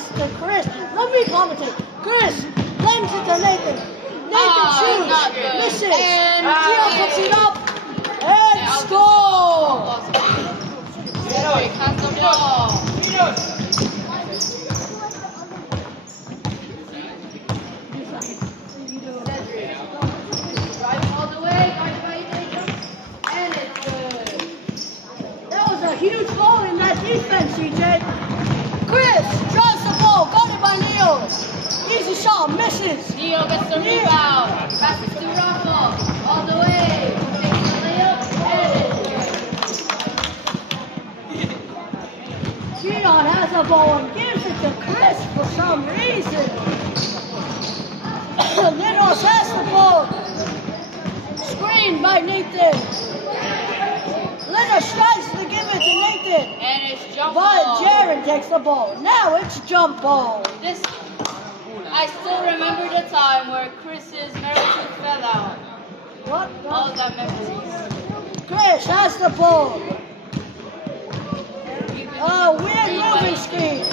passes to Chris. Let me commentate. Chris blames it to Nathan. Nathan shoots, misses. Gio puts it up and scores. Cedric has the ball. Driving all the way, guarded by Jacob, and it's good. That was a huge goal in that defense, CJ. Chris drives the ball, guarded by Leo. Easy shot, misses. Leo gets the rebound. Passes to Rafa. All the way. Takes the layup, and it's good. Gion has the ball and gives it to Chris for some reason. Linos has the ball. Screened by Nathan. Linos tries to give it to Nathan. And it's jump But ball. Jaron takes the ball. Now it's jump ball. I still remember the time where Chris's parachute fell out. What? All that memories. Chris has the ball. Weird moving screen.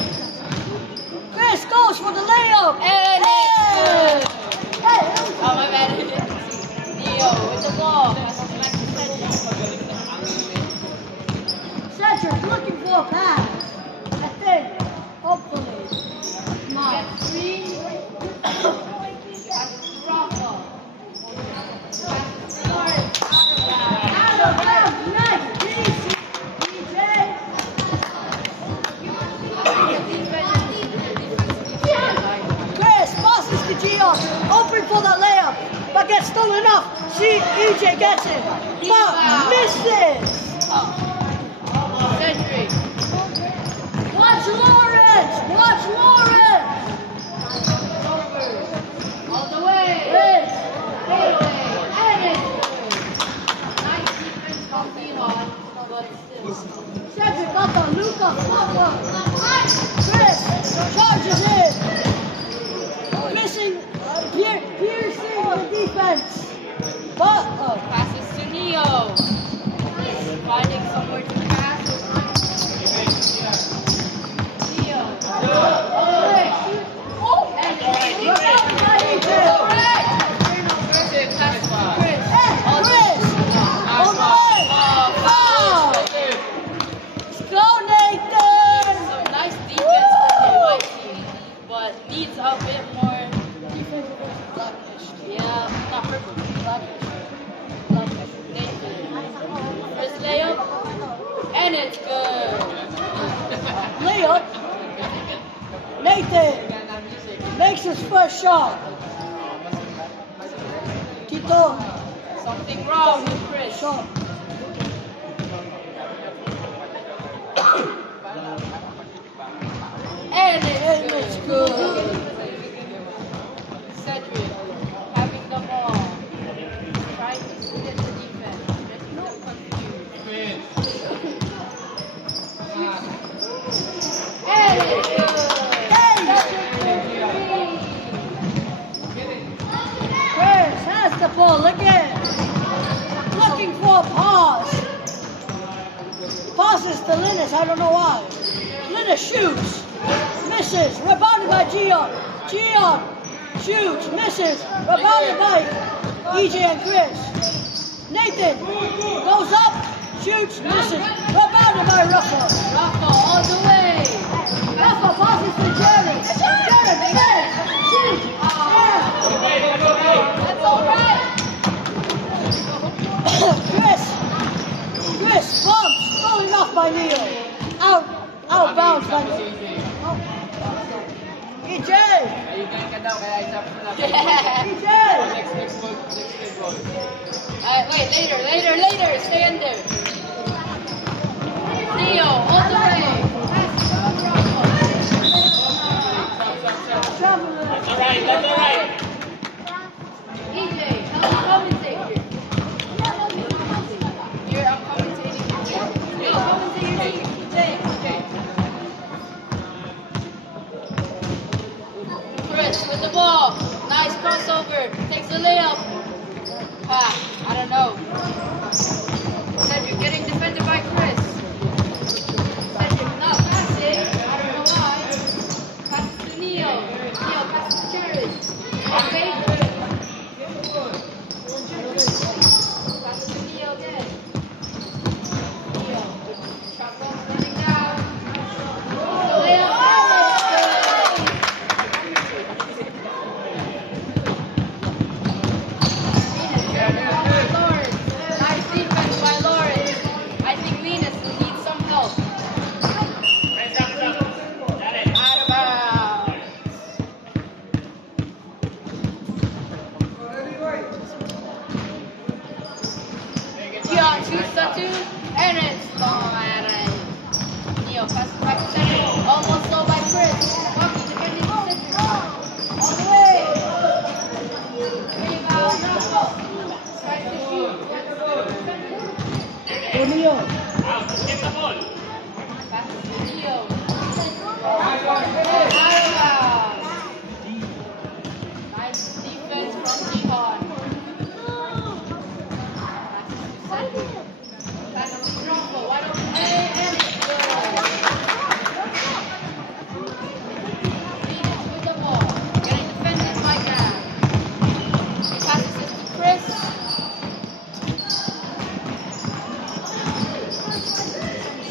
Chris goes for the layup. And Hey! oh my bad. Leo with the ball. Passes back to Cedric. Cedric looking for a pass. I think. Hopefully. Come on. Gets three. Passes to Rafa. Passes to Lawrence. Out of bounds. Nice. DJ. Chris passes to Gion. Open for the layup. But gets stolen up. See, EJ gets it. But misses. Cedric. Watch Lawrence. Watch Lawrence. All the way. Chris. And it's good. Nice defense from Dion, but still. Cedric got the Luka footwork. Chris charges in. Missing, piercing the defense. But, Passes to Neo. Finding somewhere to pass. Neo. All the way. And look out by EJ. Passes to Chris. Hey, Chris. On the way. Foul. Go, Nathan. Some nice defense from the white team, but needs a bit more. Yeah, not purple. Nathan. First layup, and it's good. Layup. Nathan makes his first shot. Keep going. Something wrong with Chris. Shot. And And it's it's good. good. Cedric having the ball. Trying to get the defense. Getting them confused. And it's good. Chris has the ball again. Looking for a pass. Passes to Linus, I don't know why. Linus shoots. Misses. Rebounded by Gion. Gion shoots. Misses. Rebounded by EJ and Chris. Nathan goes up. Shoots. Misses. Rebounded by Russell. Rafa all the way. Rafa passes to Jared. Jared misses. Shoots. That's all right. Chris bumps, stolen off by Leo. Out bounds by Leo. EJ! EJ! Wait, later. Stay under. Leo, all the way. That's alright, that's alright. EJ, tell the commentator. I'm commentating. Yo, commentator. Chris with the ball. Nice crossover. Takes the layup. I don't know. on two, and it's long. Neo passes back to center, almost stole by Chris. Rocky defending the center. All the way. Rebound, Rafa. Tries to shoot. Neo. Passes to Neo. Out. Nice defense from Jihan. Passes to Rafa. Wide open. And it's good. Venus with the ball. Getting defended by Graham. He passes it to Chris.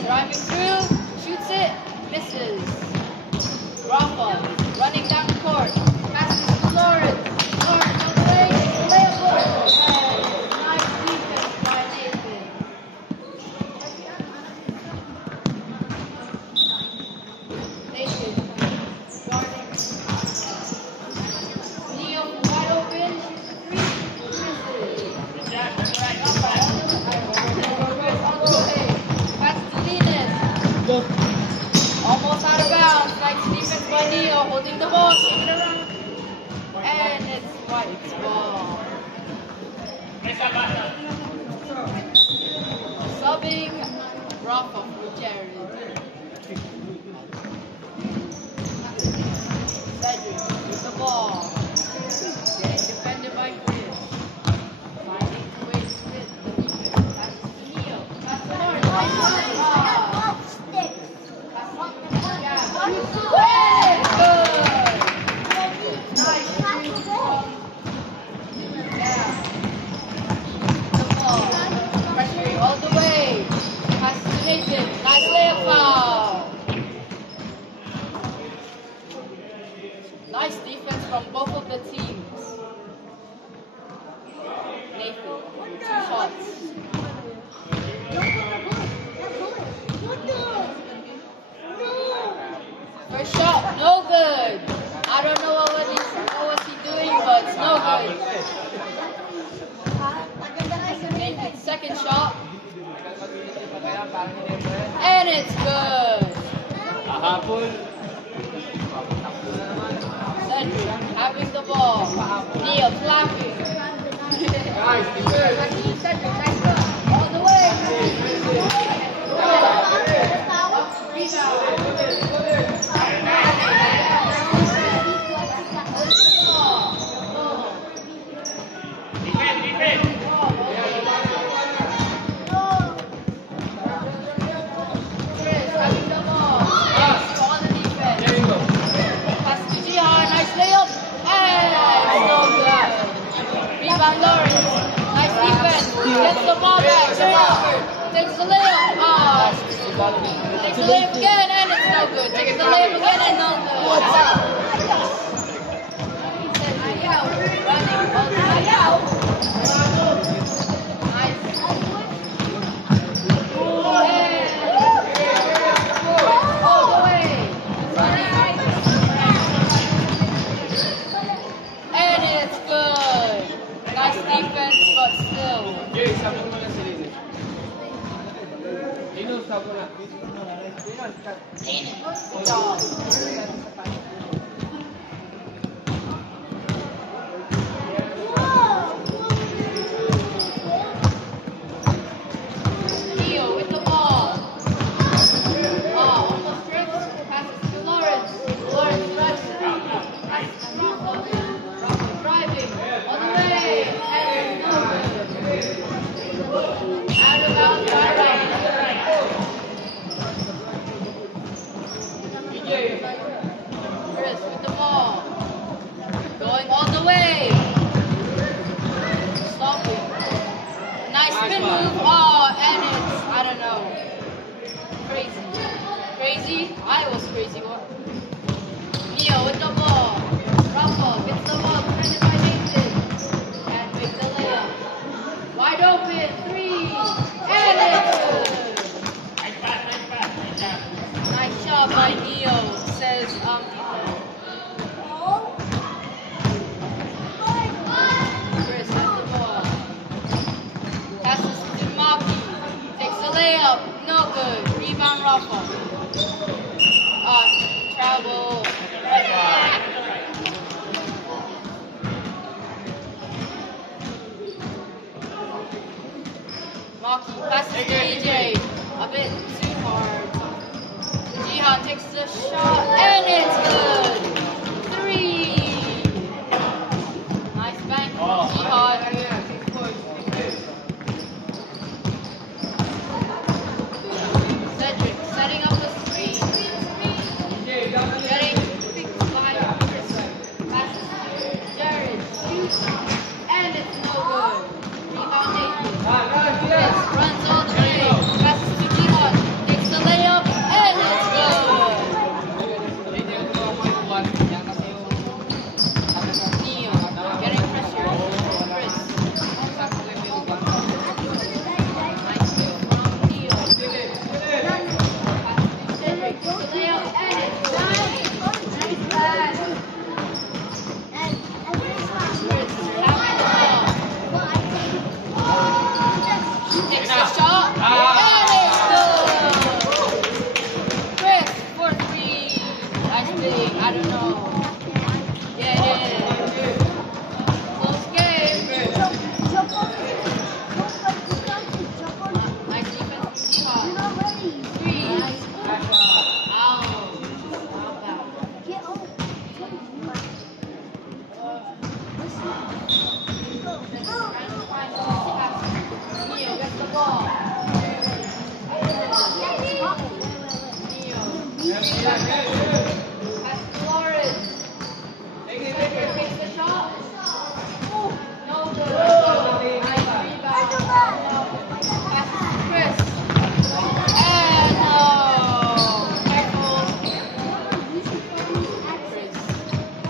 Driving through. Shoots it. Misses. Rafa running down the court. Passes to Lawrence. Lawrence on the way. Layup. And nice defense by Nathan. Nathan guarding. Neo wide open. Three. Misses. Right up. On the way. Pass to Venus. Go. Almost out of bounds. Nice defense by Neo. Holding the ball. Keep it around. And it's White's ball. Subbing Rafa for Jared. Cedric with the ball. Getting defended by Chris. Finding a way to split the defense. Passes to Neo. Pass to Lawrence. Nice pass. Pressuring all the way. Passes to Nathan. Nice layup foul. Nice defense from both of the teams. Nathan, 2 shots. First shot, no good. I don't know what was he doing, but it's no good. Nathan's second shot. And it's good. Cedric having the ball. Neo clapping. Cedric, nice run. All the way. Lawrence, nice defense, gets the ball back, takes the layup, takes the layup again and it's no good, takes the layup again and no good. Running all the way out. Nice. All the way. And it's good. Nice defense, but still. Good job. Neo with the ball. Almost trips. Passes to Lawrence. Lawrence rushes. Passes to Rafa. Rafa driving. On the way. And no good. Out of bounds by right. Chris with the ball. Going all the way. Stopping. Nice spin move. And it's, I don't know. Crazy. Crazy? I was crazy. What? Neo with the ball. Rafa gets the ball. Defended by Nathan. And make the layup. Wide open. 3. And it's good. Nice job by Neo, says Chris has the ball. Passes to Maki. Rafa. Travel. Maki passes to DJ. A bit too hard. Jihan takes the shot and it's good. 3. Nice bank from Jihan. Cedric setting up the screen. Getting picked by Chris. Passes to Jared. Shoots. And it's no good. Rebound Nathan. Chris runs all the way. Passes to Jihan. Takes the layup. And it's good. Neo getting pressure. Chris. Nice move from Neo. Cedric takes the layup. And it's good. Nice pass. Chris having the ball. Takes the shot. And it's good. Chris for 3. Nice big. I don't know. Yeah, it is. Close game. Nice defense from Jihan. 3. Out. Not bad. Neo gets the ball. Neo. Pass to Lawrence. Cedric takes the shot. No good. Nice rebound. Passes to Chris. And no. Careful. Chris.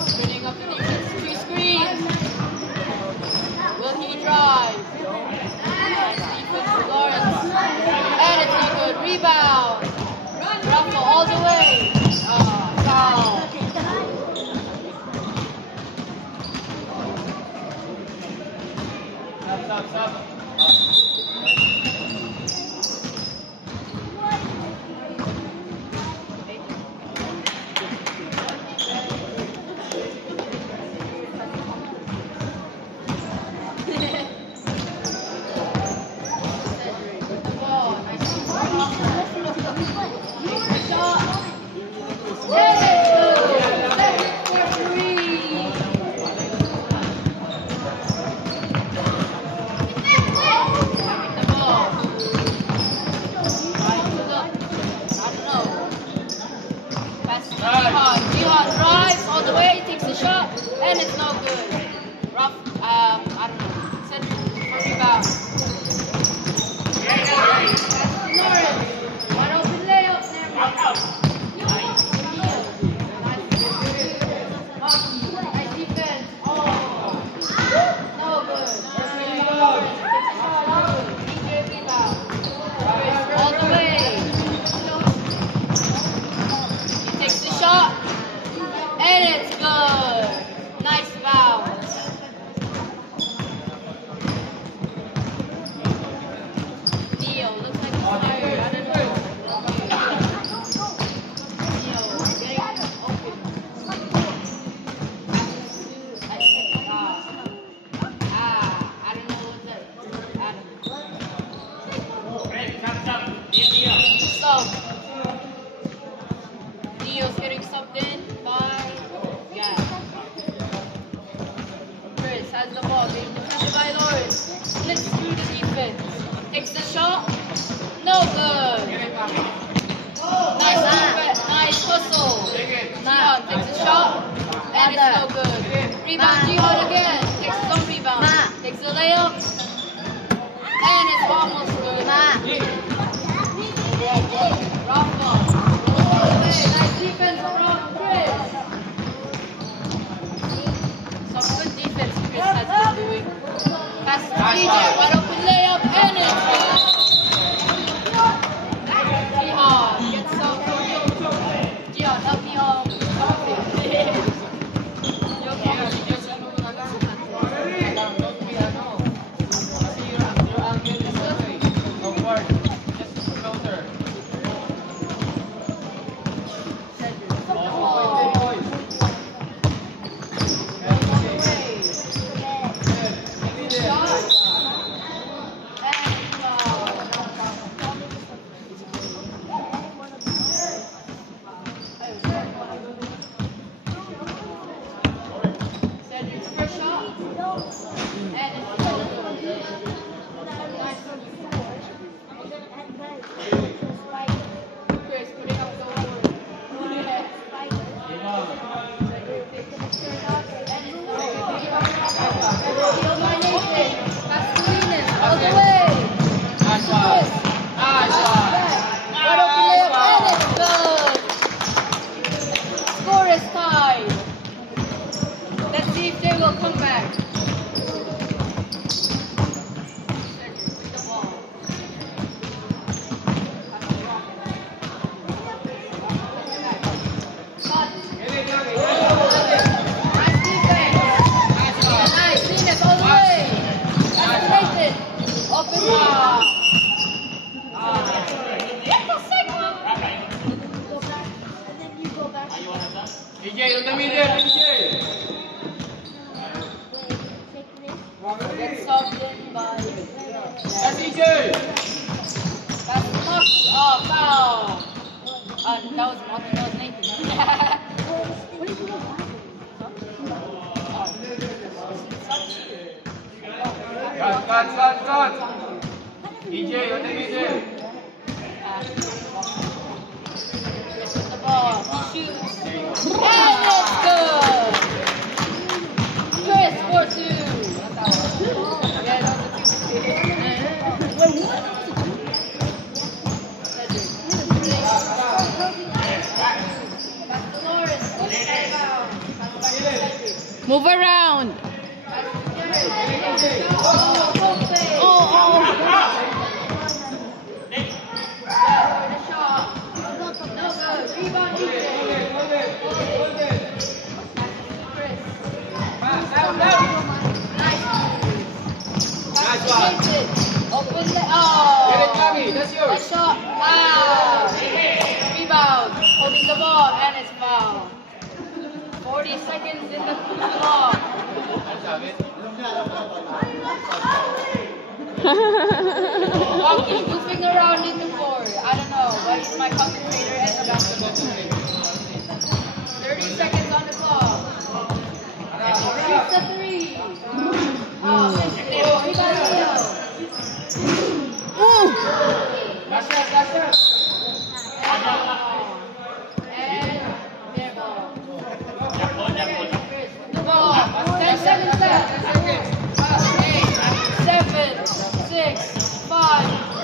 Spinning up the defense. 2 screens. Will he drive? Nice defense from Lawrence. And it's no good. Rebound. Rafa all the way. Foul. Jihan drives all the way, takes the shot, and it's no good. Rough, I don't know. Cedric for rebound. Lawrence, wide open layup, nice defense. Oh, no good. Lawrence takes the shot, DJ rebound. All the way. He takes the shot, and it's good. Nice bounce. Neo looks like he's tired. I don't know. Neo getting open. I don't know what that. So, Neo's getting subbed in by Chris has the ball, being defended by Lawrence. Splits through the defense. Takes the shot. No good. Nice defense. Nice hustle. Jihan takes the shot. And it's no good. Rebound Jihan again. Takes his own rebound. Takes the layup. And it's almost good. Rafa. Nice defense from Chris. Some good defense Chris has been doing. Pass to DJ, wide open layup, and it's good. Jihan gets some. Jihan, help me home. DJ, on the middle, DJ. Get subbed in by That's DJ. That's enough. Oh, foul. That was Martin, that was Nathan. Cut. DJ, on the middle. Chris with the ball. He shoots. And it's good. Chris, 4-2. Yeah, that was a 2. Back to Lawrence. Move around. That's yours. Shot. Rebound. Holding the ball and it's foul. 40 seconds in the clock. Walking, goofing around in the court. I don't know, but he's my commentator and the basketball player. 30 seconds on the clock. Shoots the 3. Missed it. Rebound. That's it. And their ball. The ball. 10 seconds left. 8, 7, 6, 5,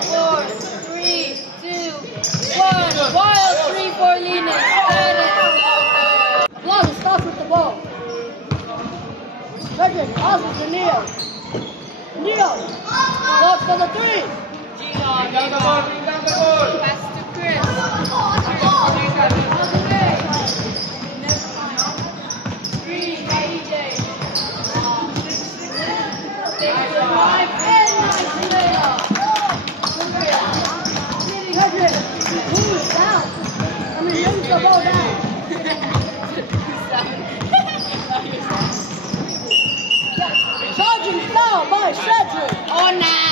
4, 3, 2, 1. Wild 3 for Linus. Plaza starts with the ball. Second, passes to Neo. Neo looks for the 3. Gian. Bring down the ball. Pass to Chris. All the way. 3 by EJ. Takes the 5 and nice layup. Cedric, move down. Move the ball down. Charging foul by Cedric. Oh, nah.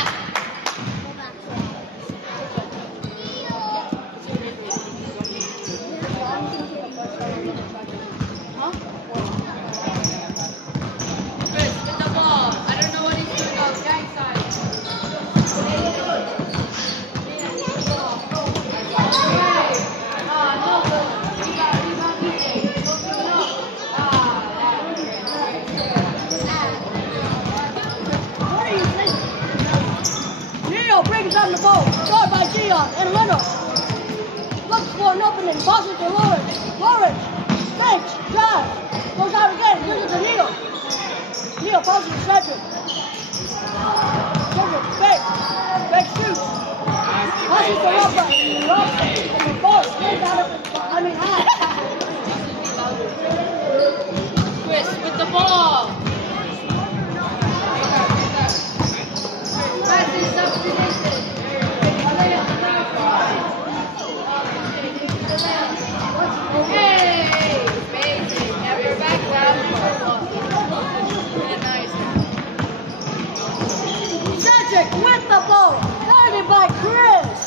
Chris with the ball. I don't know what he's doing on the right side. No good. Rebound, EJ. Open up. What are you thinking? Neo brings down the ball. Guard by Gian and Leonard. Looks for an opening. Passes to Lawrence. Lawrence fakes, drives, goes out again. Gives it to Neo. Neo passes to Cedric. Cedric fake shoots. Passes to Rafa. And the ball stays out of Chris with the ball. Passes up to Nathan. Hey! Amazing. Never back down. Nice. Cedric with the ball. Guarded by Chris.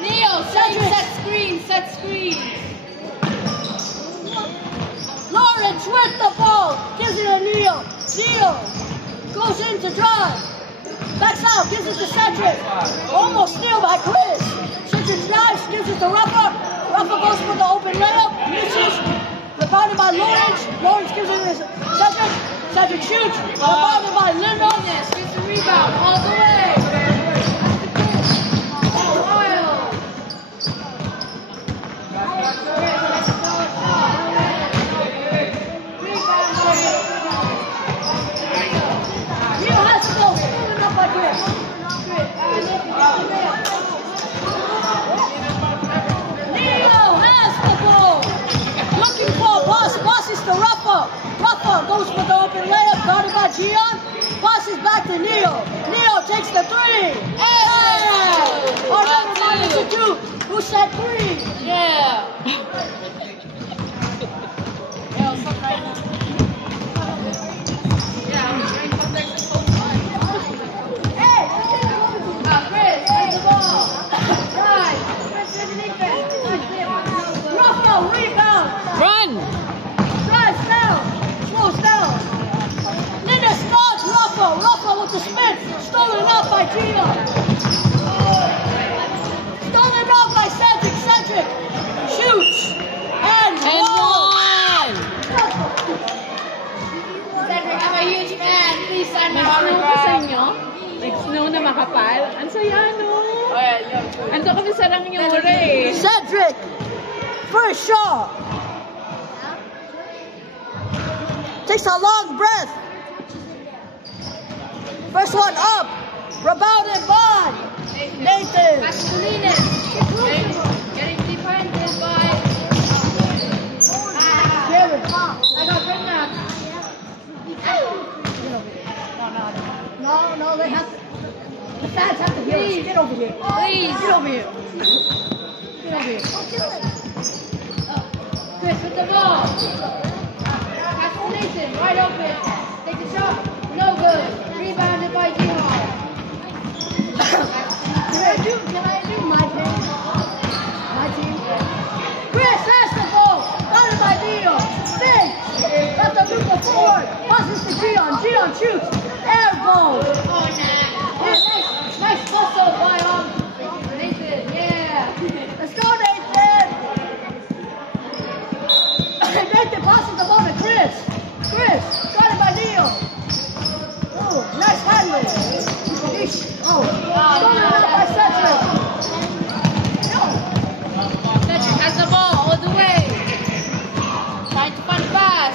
Neo, set screen. Lawrence with the ball. Gives it to Neo. Neo goes in to drive. Backs out. Gives it to Cedric. Almost steal by Chris. Cedric drives. Gives it to Rafa. Rafa goes for the open layup. Misses. Rebounded by Lawrence. Lawrence gives it to Cedric. Cedric shoots. Rebounded by Lindo. Gets the rebound all the way. Wild. Neo has to go. Moving up by Chris. Neo has the ball. Looking for a pass. Passes to Rafa. Rafa goes for the open layup. Guarded by Gian. Passes back to Neo. Neo takes the 3. Hey! Oh, never mind, it's a 2. Who said 3? Yeah. Yeah, something like that. Yeah, I was trying contact this whole time. Hey! Chris, take the ball. Right. Chris, in the defense. Ruffalo, rebound! Run! Drives down! Slows down! Linda starts Ruffalo! Ruffalo with the spin! Stolen up by Gio! Stolen up by Cedric! Cedric! Shoots! And And one! one! Cedric, I'm a huge fan. Please sign my Nag-snow pa sa autograph. inyo? Nag-snow na makapal? Ang saya, no? Oh, yeah, yeah. Ando kami sa Rangyora eh. Cedric! First shot! Takes a long breath. First one up. Rebounded by Nathan. Masculinus. Getting defended by. Kevin. I got good enough. No, they have to. The fans have to hear us. Get over here. Please. Get over here. Get over here. Chris with the ball. Pass to Nathan. Wide open. Take the shot. No good. Rebounded by Jihad. Can I do my team? My team? Chris has the ball. Got it by Dio. Spin. Let the move forward. Passes to Gion. Gion shoots. Air ball. Oh, nice hustle by Nathan. Yeah. Let's go, Nathan. Nathan passes the ball to Chris. Chris. Got it by Dio. Oh, nice handle. Stolen up by Cedric. Cedric has the ball all the way. Trying to find a pass.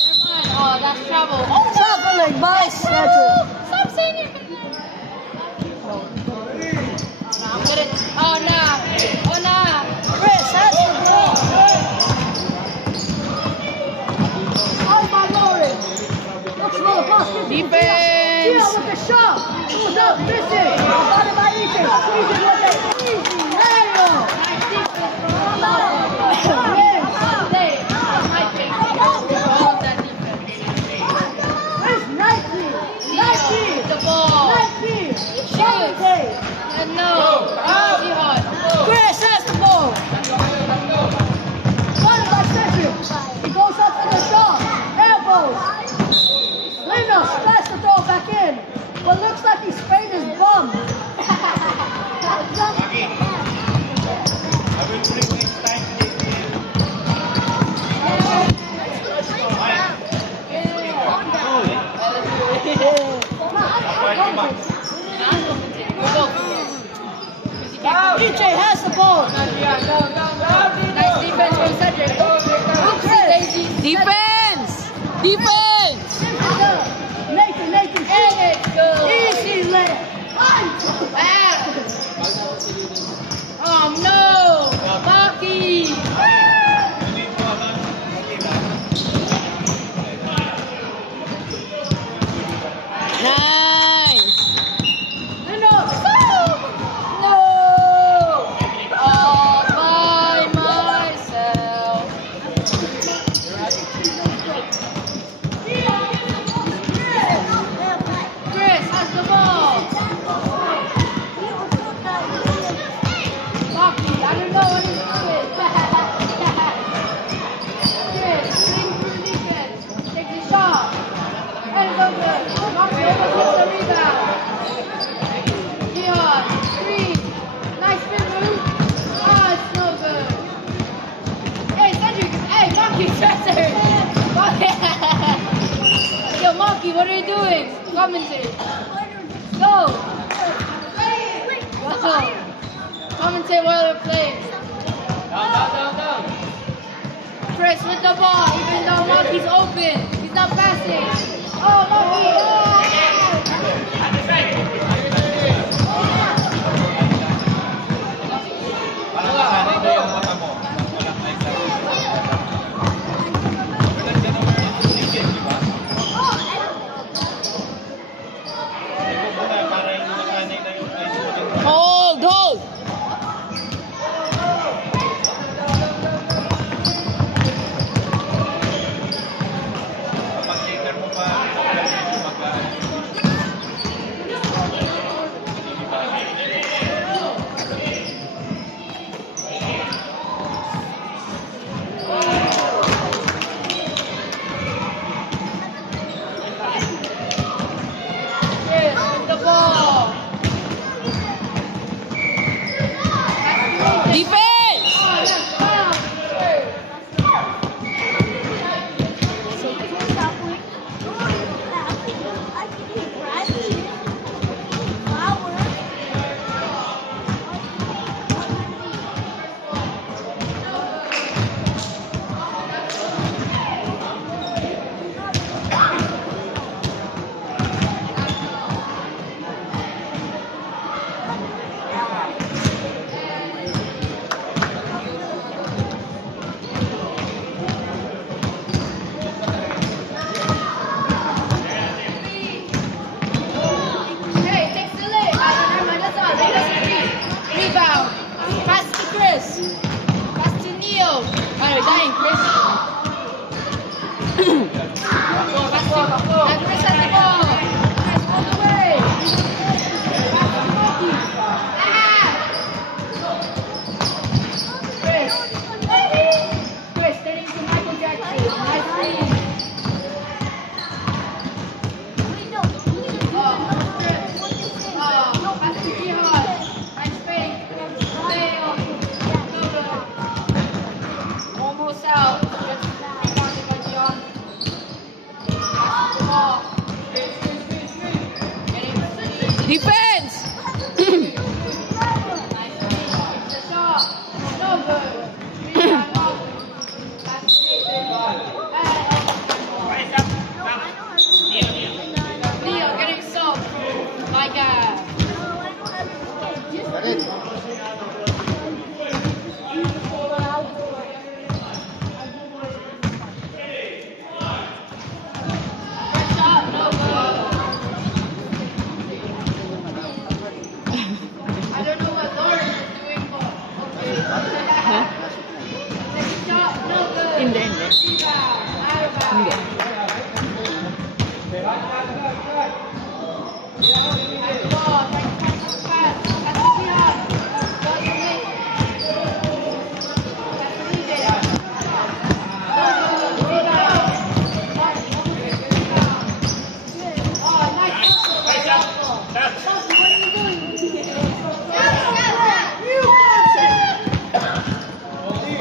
Never mind. Oh, that's trouble. Oh, no. Traveling by Cedric. Stop saying it. I'm gonna. Oh, no. Oh, no. Chris has the ball. On by Lawrence. Looks for the pass. Defense. Gio with the shot. Goes up, missing. Got it by Ethan. Ethan with it. Easy layup. Nice defense from Yes. All that defense. Where's Nike? Nike. The ball. Nike. Shavante. And no. Jihad. Chris has the ball. Got it by Cedric. He goes up for the shot. Elbows. Linus tries to throw it back in, but looks like he sprained his bum. EJ has the ball. Nice defense from Cedric. Daisy. Defense! Defense! Nathan And it's good. easy layup. Ah. Oh no! Bucky! Nice! Linus. No! All by myself. Chris has the ball. Bucky, I don't know what he's doing. Chris, swing through defense. Take the shot. And it's over. Bucky almost hits the rebound. Dion, three. Nice spin move. Oh, it's no good. Hey, Cedric. Hey, Monkey, Dresser. Yo, Monkey, what are you doing? Commentate. Go. Go. Commentate while we're playing. Down. Chris with the ball, even though Monkey's open. He's not passing. Oh, Monkey. Hold! Defense! Hey, takes the leg. Never mind, that's all. Take us a three. Rebound. Pass to Chris. Pass to Neo. Oh, you're dying, Chris. Pass to and Chris has the ball. Chris all the way. Pass to Monkey. Chris. Chris, turning to Michael Jackson. Nice three. Almost out. Defense! Leo getting soaked. My God. First shot, no good. I don't know what Lauren is doing, but okay. Second shot, no good. Hindi. Rebound, out of bounds. Hindi. Ball, pass, pass to Dion. Ball to me. Pass to DJ. Oh, nice hustle. Chelsea, what are you doing?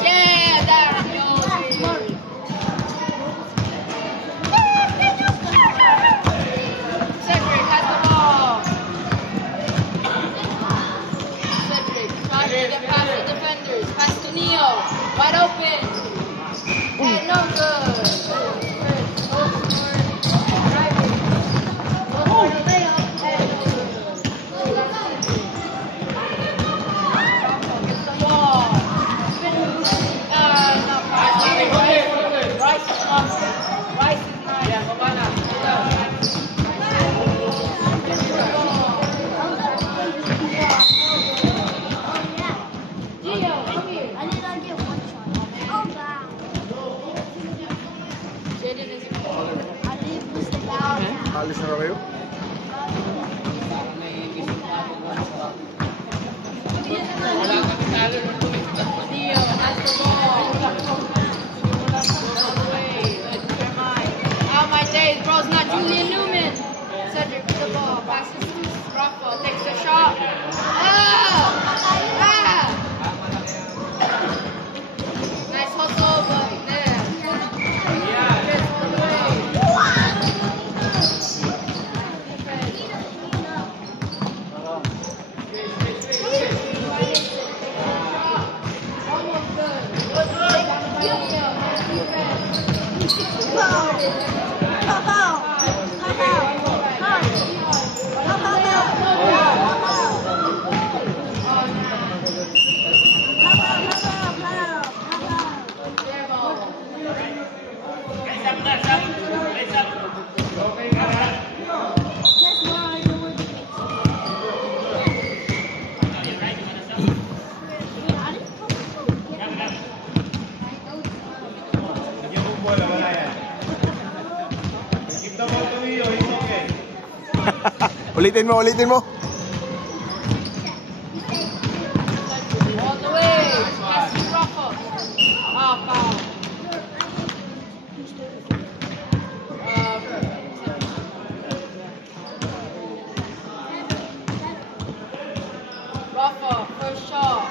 Yeah, there we go. Cedric has the ball. Cedric tries to get past the defenders. Pass to Neo. Wide open. And no good. Chris goes for driving. Goes for the layup. And no good. Gets the ball. Spin move. No pass. Rice is up. Rice is nice. Gio, come here. Jaden is Alis na ba kayo? Gio has the ball. All the way. Jeremiah. Oh my days, bro, it's not Julian Newman. Cedric with the ball. Passes to Rafa. Takes the shot. Nice hustle, but there. Chris all the way. Almost good. Ulitin mo, ulitin mo. All the way. Pass to Rafa. Ah, foul. Rafa, first shot.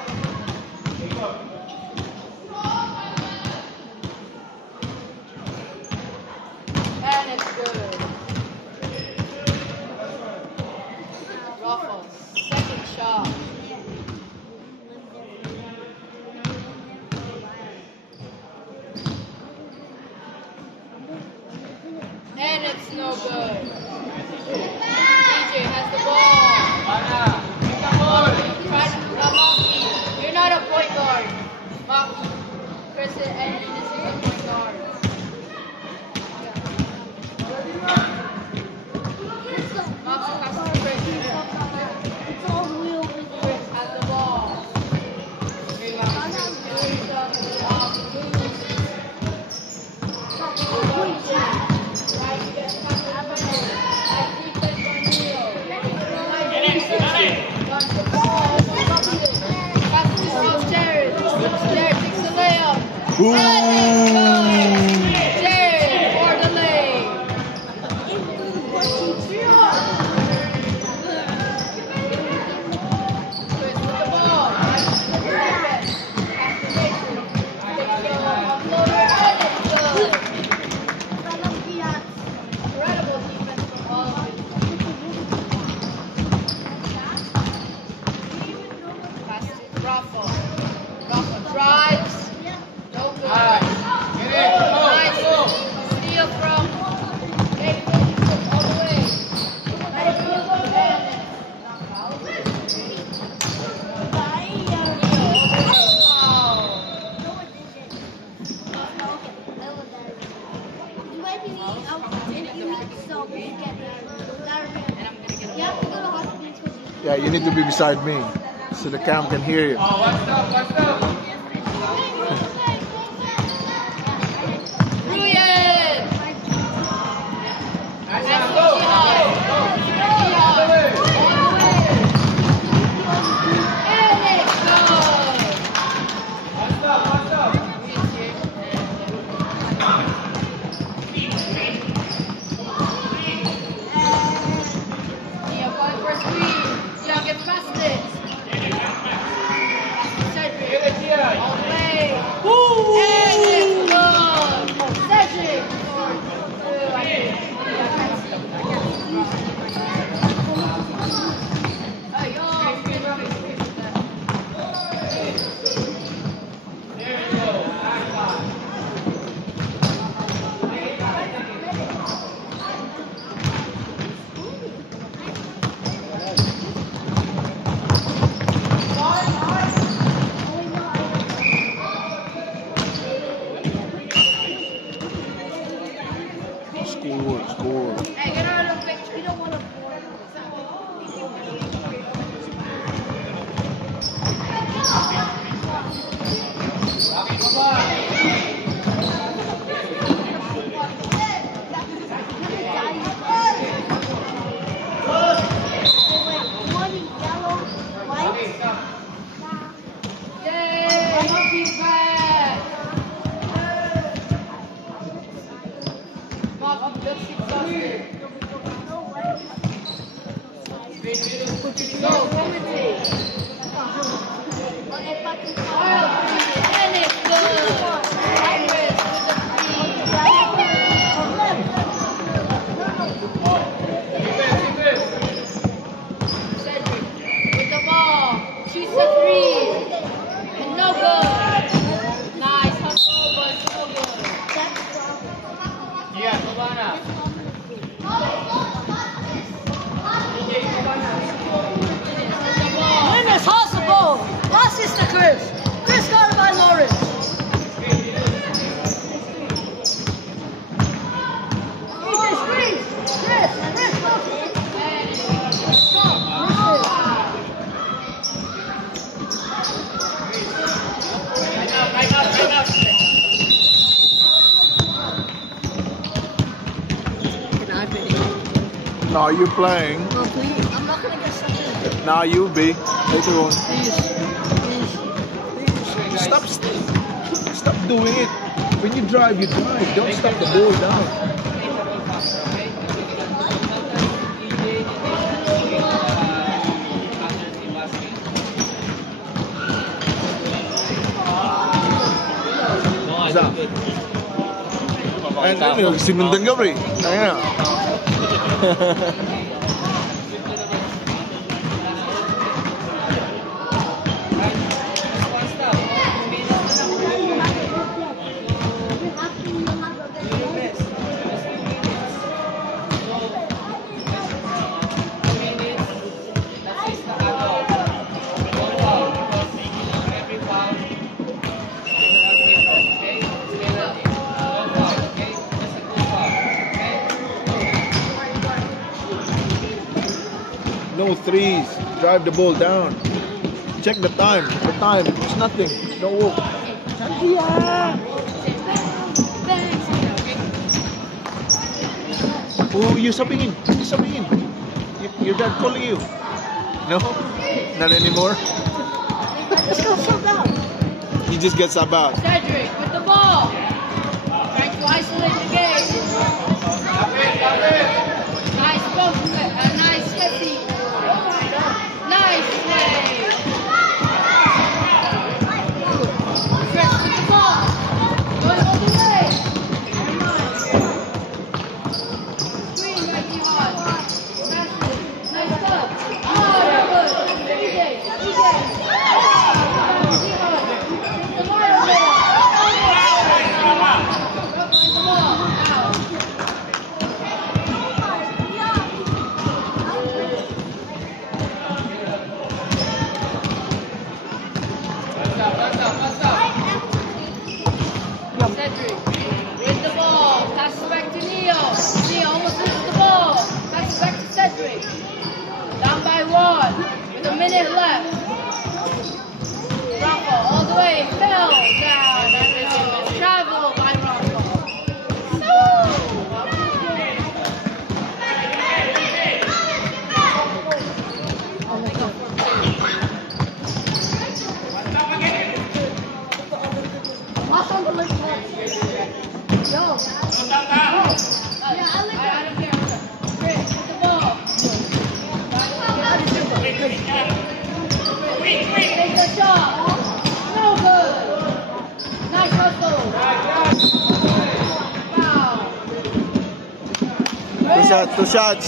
shot. And it's no good. DJ has the ball. Monkey, you're not a point guard. Monkey, Chris and this is a point guard. Monkey has to Chris. Chris has the ball. Jared for the lane. Chris with the ball. Incredible defense from all of it. Pass to Rafa. Rafa drives. No good. Nice steal from David all the way. Yeah, you need to be beside me so the cam can hear you. Oh, what's up? Brilliant! And it's good! What's up? Nia going for a screen. Young gets past it. Cedric. All the way. And it's good! Cedric! I can't see. Score. Hey, get out of the picture. We don't want to board. Yay! Monkey's back! Monkey, let's see Buster. Go, commentate. Wild three, and it's good. Iris with the Cedric with the ball. Shoots a three. And no good. Nice hustle, but no good. Yeah, Savannah. Linus has the ball. Pass this to Chris. Chris got it by Lawrence. DJ screens. Chris, Now you playing. No, please. I'm not gonna get something. Now you be. Later on. Please. Stop doing it. When you drive, Don't stop the ball down. Isa. Ayun, ayun, sinundan ka, pre. Ayun na. no threes. Drive the ball down. Check the time. The time. It's nothing. Don't walk. Oh, you're subbing in. You're subbing in. Your dad calling you. No? Not anymore? Let's go sub out. You just get sub out. Cedric with the ball. Trying to isolate the game. Nice bump, nice heavy. Nice play. Chris with the ball. Going all the way. Screen right behind. Nice touch. Oh, good. DJ. Cedric with the ball, passes back to Neo. Neo almost loses the ball. Passes back to Cedric. Down by 1 with a minute left. Rafa all the way, fell down. Travel by Rafa. Watch on the left side. Yo. I don't care. Chris with the ball. Take the shot. No good. Nice hustle. Foul. Two shots.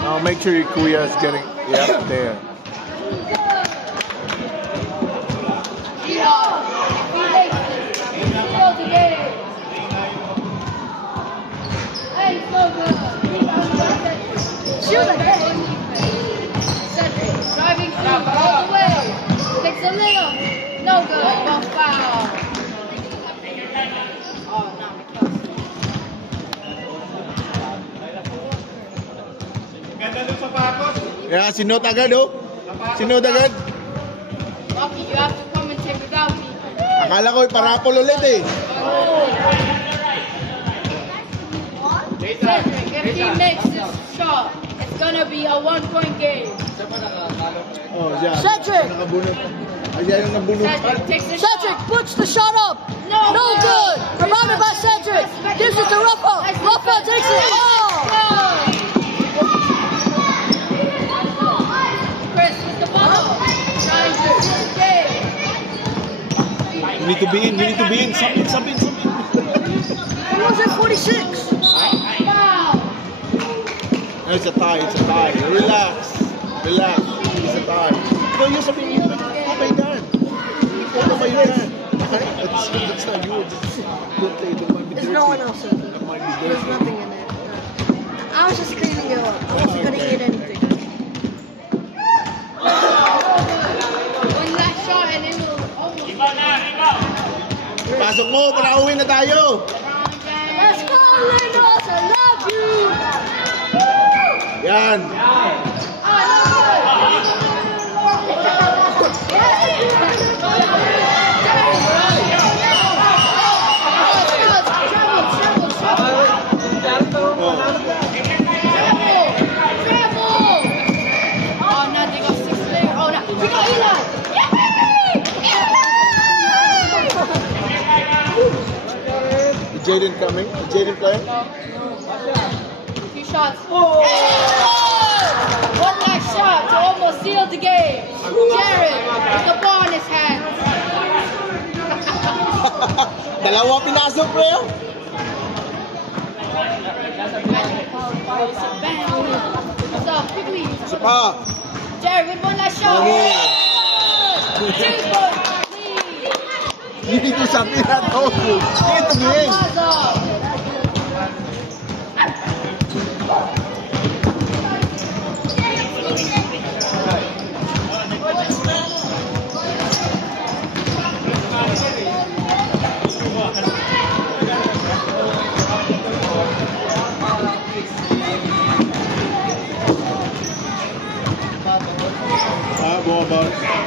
Now make sure your Kuya is getting there. She was like, hey. Cedric driving through all the way. Takes a little. No good. But foul. Oh, not Ganda dun sa pakos. Yeah, sinot agad oh. Sinot agad. Rocky, you have to come and take without me. Akala ko parapol ulit eh. Cedric, if he makes this shot, it's gonna be a 1-point game. Oh, siya. Cedric! Nakabunot. Ay, siya yung nabunot. Cedric takes the Cedric shot. puts the shot up. No good. Rebounded by Cedric. Gives it to Rafa. Rafa takes it. Oh! Chris with the ball. Trying to win the game. We need to be in. We need to be in. Something. He was at 46. Foul. It's a tie. Relax. It's a tie. No, you're something. Oh my God. That's not you. There's no one else in it. There's nothing in it. I was just cleaning it up. I wasn't gonna eat anything. One last shot and it will almost. Pasok mo para uwi na tayo. Let's go, Lindos! I love you! Yan. Is Jaden coming? Is Jaden playing? Two shots. Oh. One last shot to almost seal the game. Jared with the ball in his hands. Dalawa pinasok, bro. So quickly. Isa pa. Jared with one last shot. You need to do something at home. Get the game.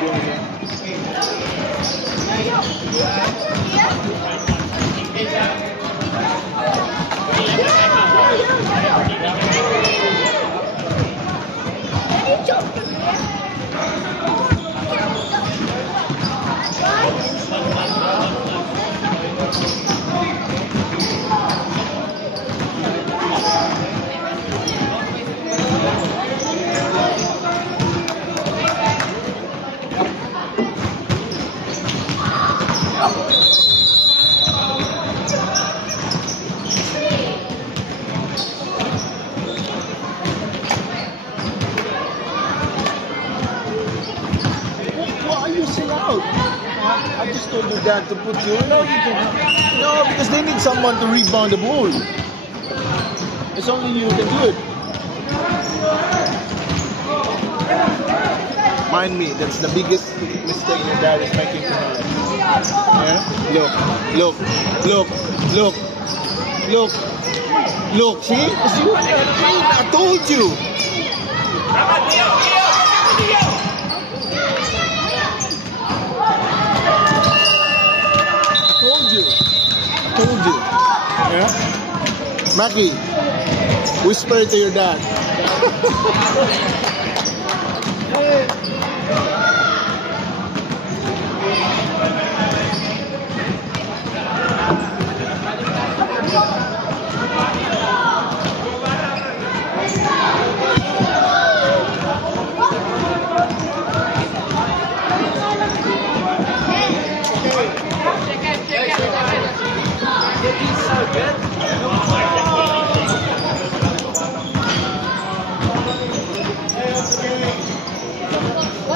doing here. Why are you sing out? I just told your dad to put you. No, you can. No, because they need someone to rebound the ball. It's only you who can do it. Mind me, that's the biggest mistake your dad is making tonight. Yeah? Look. See? It's you. I told you. Told you. Yeah? Mackie, whisper it to your dad.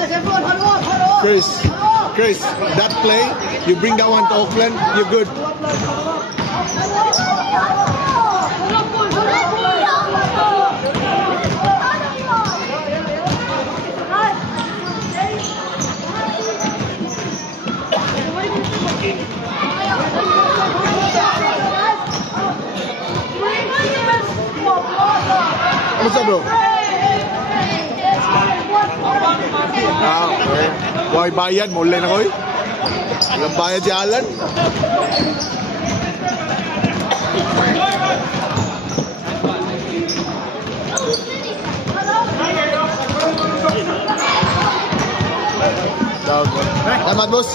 Guys, everyone, huddle up. Chris, that play, you bring that one to Oakland, you're good. What's up, bro? Ah, okay. Why bayad? Mula na ko eh. Walang bayad si Alan. Salamat, boss.